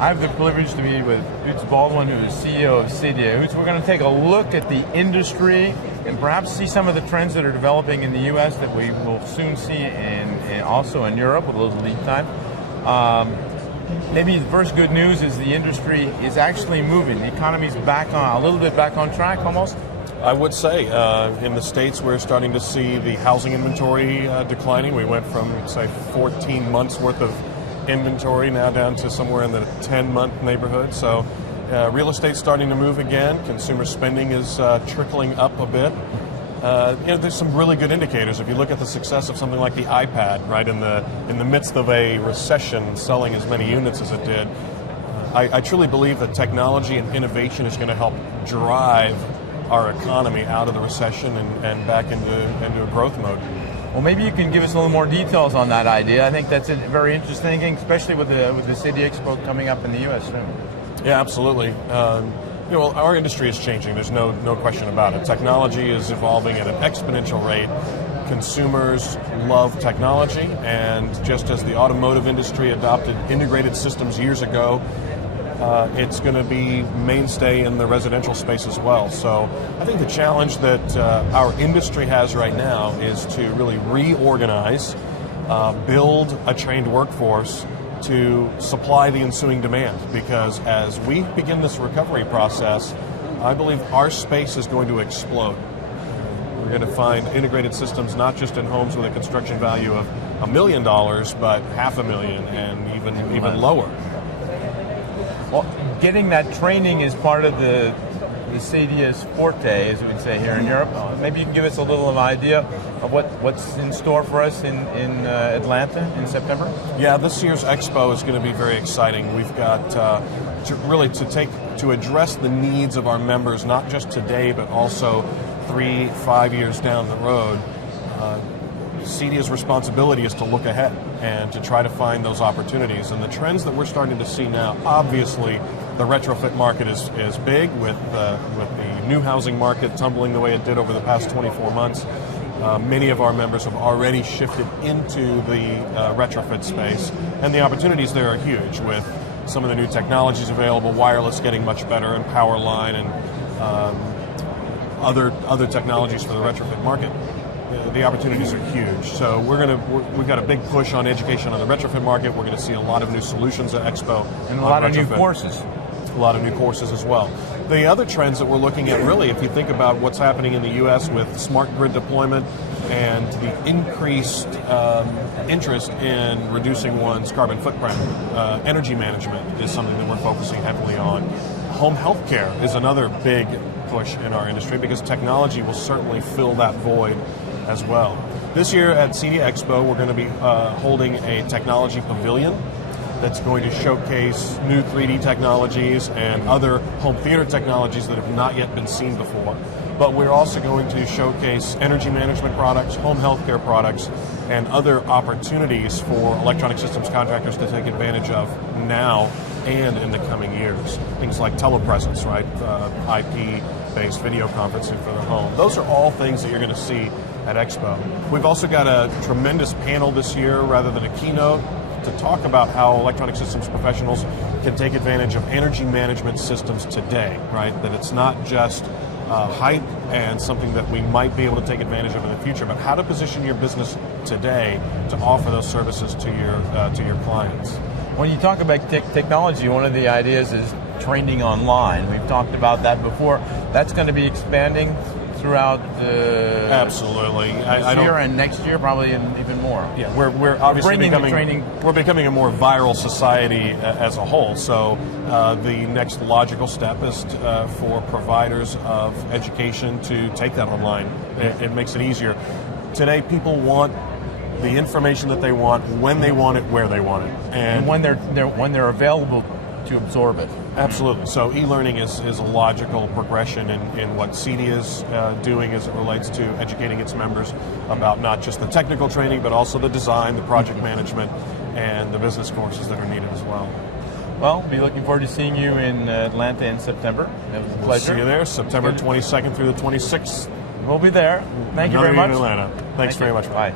I have the privilege to be with Utz Baldwin, who is CEO of CEDIA. Utz, we're going to take a look at the industry and perhaps see some of the trends that are developing in the U.S. that we will soon see also in Europe with a little lead time. Maybe the first good news is the industry is actually moving. The economy's back on, a little bit back on track almost. I would say in the States we're starting to see the housing inventory declining. We went from, say, 14 months worth of inventory now down to somewhere in the 10-month neighborhood. So real estate's starting to move again. Consumer spending is trickling up a bit. There's some really good indicators. If you look at the success of something like the iPad, right, in the midst of a recession, selling as many units as it did, I truly believe that technology and innovation is going to help drive our economy out of the recession and back into a growth mode. Well, maybe you can give us a little more details on that idea. I think that's a very interesting thing, especially with the CEDIA Expo coming up in the U.S. soon. Yeah, absolutely. Our industry is changing. There's no question about it. Technology is evolving at an exponential rate. Consumers love technology, and just as the automotive industry adopted integrated systems years ago, it's going to be mainstay in the residential space as well. So I think the challenge that our industry has right now is to really reorganize, build a trained workforce to supply the ensuing demand. Because as we begin this recovery process, I believe our space is going to explode. We're going to find integrated systems not just in homes with a construction value of $1 million, but $500,000 and even lower. Well, getting that training is part of the CEDIA's forte, as we would say here in Europe. Maybe you can give us a little of an idea of what's in store for us in Atlanta in September? Yeah, this year's Expo is going to be very exciting. We've got to address the needs of our members, not just today, but also 3-5 years down the road. CEDIA's responsibility is to look ahead and to try to find those opportunities. And the trends that we're starting to see now, obviously, the retrofit market is big with the new housing market tumbling the way it did over the past 24 months. Many of our members have already shifted into the retrofit space, and the opportunities there are huge with some of the new technologies available, wireless getting much better, and power line, and other technologies for the retrofit market. The opportunities are huge. So we've got a big push on education on the retrofit market. We're going to see a lot of new solutions at Expo. And a lot of new courses. A lot of new courses as well. The other trends that we're looking at, really, if you think about what's happening in the U.S. with smart grid deployment and the increased interest in reducing one's carbon footprint, energy management is something that we're focusing heavily on. Home health care is another big push in our industry because technology will certainly fill that void as well. This year at CEDIA Expo, we're going to be holding a technology pavilion that's going to showcase new 3D technologies and other home theater technologies that have not yet been seen before. But we're also going to showcase energy management products, home healthcare products, and other opportunities for electronic systems contractors to take advantage of now and in the coming years. Things like telepresence, right? IP-based video conferencing for the home. Those are all things that you're going to see at Expo. We've also got a tremendous panel this year, rather than a keynote, to talk about how electronic systems professionals can take advantage of energy management systems today, right? That it's not just hype and something that we might be able to take advantage of in the future, but how to position your business today to offer those services to your clients. When you talk about technology, one of the ideas is training online. We've talked about that before. That's going to be expanding throughout absolutely this year and next year, probably even more. Yeah, we're obviously becoming a more viral society as a whole. So the next logical step is for providers of education to take that online. It makes it easier. Today, people want the information that they want, when they want it, where they want it, and when they're available to absorb it. Absolutely. So e-learning is a logical progression in what CEDIA is doing as it relates to educating its members about not just the technical training, but also the design, the project management, and the business courses that are needed as well. Well, be looking forward to seeing you in Atlanta in September. It was a pleasure. See you there, September 22nd through the 26th. We'll be there. Thank you very much. In Atlanta. Thanks very much. Bye.